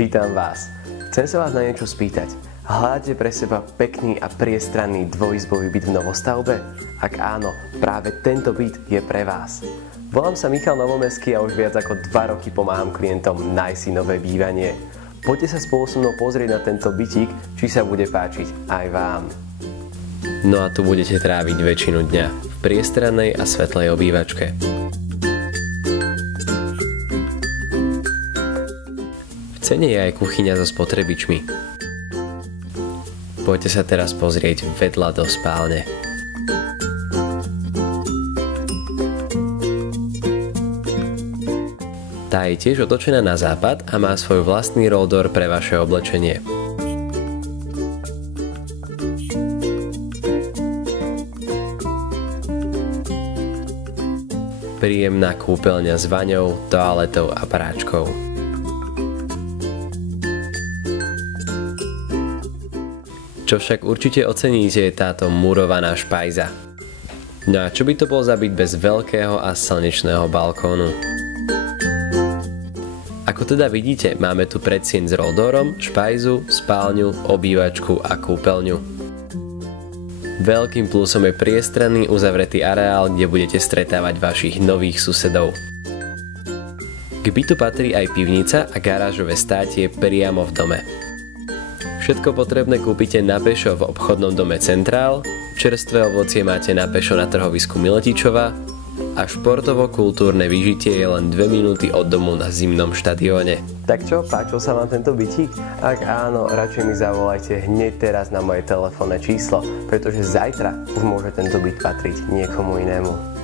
Vítam vás. Chcem sa vás na niečo spýtať. Hľadáte pre seba pekný a priestranný dvojizbový byt v novostavbe? Ak áno, práve tento byt je pre vás. Volám sa Michal Novomeský a už viac ako 2 roky pomáham klientom nájsť si nové bývanie. Poďte sa spolu so mnou pozrieť na tento bytík, či sa bude páčiť aj vám. No a tu budete tráviť väčšinu dňa v priestrannej a svetlej obývačke. V cene je aj kuchyňa so spotrebičmi. Poďte sa teraz pozrieť vedľa do spálne. Tá je tiež otočená na západ a má svoj vlastný roll door pre vaše oblečenie. Príjemná kúpeľňa s vaňou, toaletou a práčkou. Čo však určite oceníte je táto murovaná špajza. No a čo by to bol za byt bez veľkého a slnečného balkónu? Ako teda vidíte, máme tu predsieň s rolldoorom, špajzu, spálňu, obývačku a kúpeľňu. Veľkým plusom je priestranný uzavretý areál, kde budete stretávať vašich nových susedov. K bytu patrí aj pivnica a garážové státie priamo v dome. Všetko potrebné kúpite napešo v obchodnom dome Centrál, čerstvé ovocie máte napešo na trhovisku Miletičova a športovo-kultúrne vyžitie je len 2 minúty od domu na zimnom štadióne. Tak čo, páčil sa vám tento bytík? Ak áno, radšej mi zavolajte hneď teraz na moje telefónne číslo, pretože zajtra už môže tento byt patriť niekomu inému.